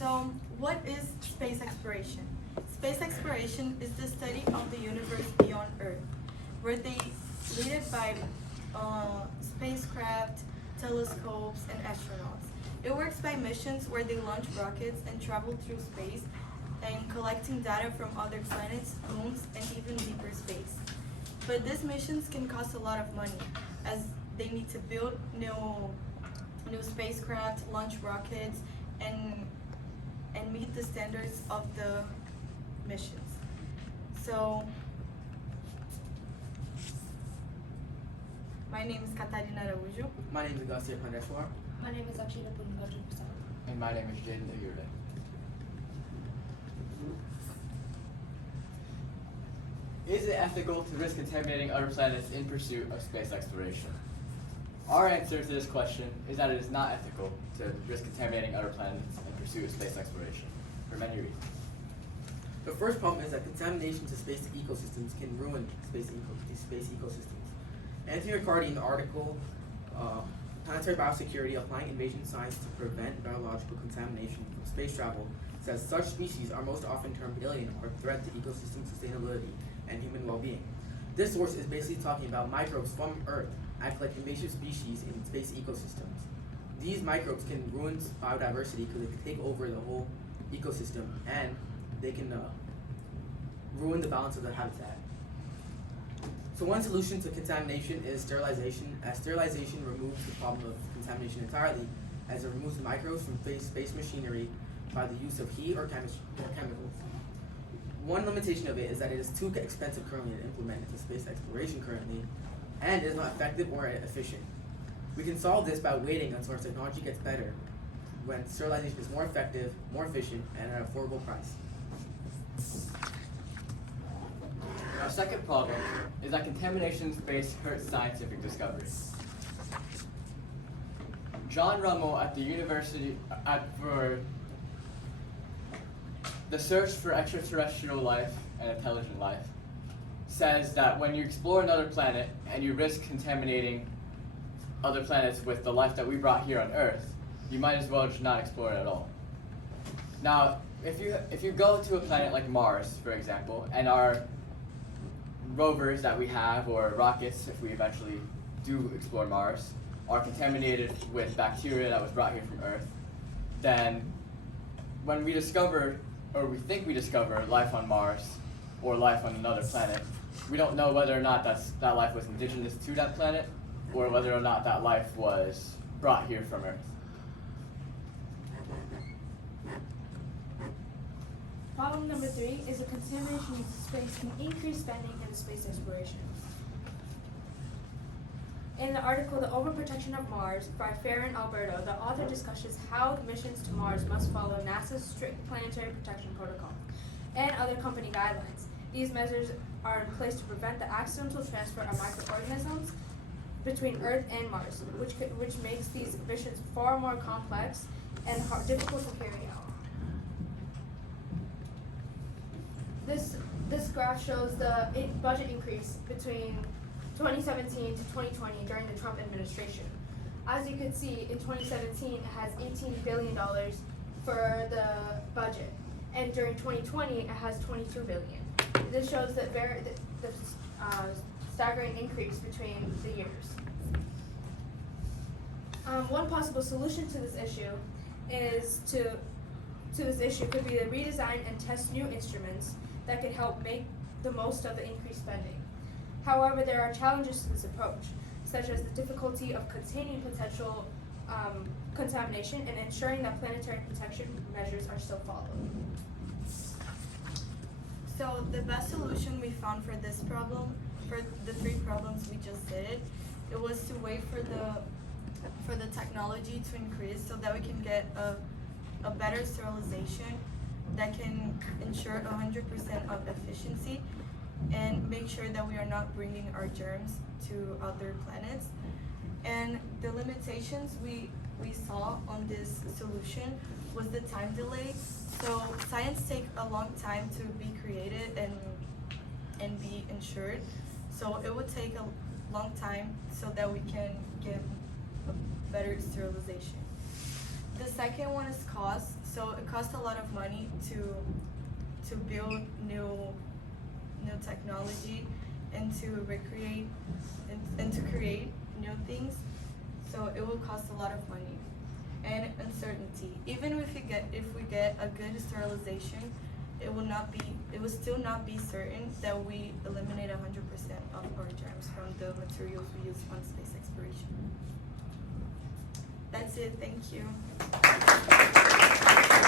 So, what is space exploration? Space exploration is the study of the universe beyond Earth, where they lead it by spacecraft, telescopes, and astronauts. It works by missions where they launch rockets and travel through space and collecting data from other planets, moons, and even deeper space. But these missions can cost a lot of money, as they need to build new spacecraft, launch rockets, and meet the standards of the missions. So, my name is Catarina Araújo. My name is Garcia Pandeswar. My name is Akshita Pudingaju Prasad. And my name is Jaden Ayurde. Is it ethical to risk contaminating other planets in pursuit of space exploration? Our answer to this question is that it is not ethical to risk contaminating other planets in pursuit of space exploration, for many reasons. The first problem is that contamination to space ecosystems can ruin space ecosystems. Anthony Riccardi in the article, Planetary Biosecurity, Applying Invasion Science to Prevent Biological Contamination from Space Travel, says such species are most often termed alien or a threat to ecosystem sustainability and human well-being. This source is basically talking about microbes from Earth act like invasive species in space ecosystems. These microbes can ruin biodiversity because they can take over the whole ecosystem and they can ruin the balance of the habitat. So one solution to contamination is sterilization, as sterilization removes the problem of contamination entirely, as it removes the microbes from space machinery by the use of heat or chemicals. One limitation of it is that it is too expensive currently to implement into space exploration currently, and is not effective or efficient. We can solve this by waiting until our technology gets better, when sterilization is more effective, more efficient, and at an affordable price. Our second problem is that contamination in space hurts scientific discovery. John Rummel at the University for the search for extraterrestrial life and intelligent life says that when you explore another planet and you risk contaminating other planets with the life that we brought here on Earth, you might as well just not explore it at all. Now, if you go to a planet like Mars, for example, and our rovers that we have, or rockets, if we eventually do explore Mars, are contaminated with bacteria that was brought here from Earth, then when we discover, or we think we discover, life on Mars, or life on another planet, we don't know whether or not that life was indigenous to that planet, or whether or not that life was brought here from Earth. Problem number 3 is that contamination in space can increase spending in space exploration. In the article, The Overprotection of Mars, by Farron Alberto, the author discusses how missions to Mars must follow NASA's strict planetary protection protocol and other company guidelines. These measures are in place to prevent the accidental transfer of microorganisms between Earth and Mars, which makes these missions far more complex and difficult to carry out. This graph shows the budget increase between 2017 to 2020 during the Trump administration. As you can see, in 2017, it has $18 billion for the budget, and during 2020, it has $22 billion. This shows that the staggering increase between the years. One possible solution to this issue could be to redesign and test new instruments that could help make the most of the increased spending. However, there are challenges to this approach, such as the difficulty of containing potential contamination and ensuring that planetary protection measures are still followed. So the best solution we found for this problem, for the 3 problems we just did, it was to wait for the technology to increase so that we can get a better sterilization that can ensure 100% of efficiency and make sure that we are not bringing our germs to other planets. And the limitations we saw on this solution was the time delay. So science takes a long time to be created and be ensured. So it would take a long time so that we can get a better sterilization. The second one is cost. So it costs a lot of money to build new technology and to recreate and to create new things. So it will cost a lot of money and uncertainty. Even if we get a good sterilization, it will still not be certain that we eliminate 100% of our germs from the materials we use on space exploration. That's it. Thank you.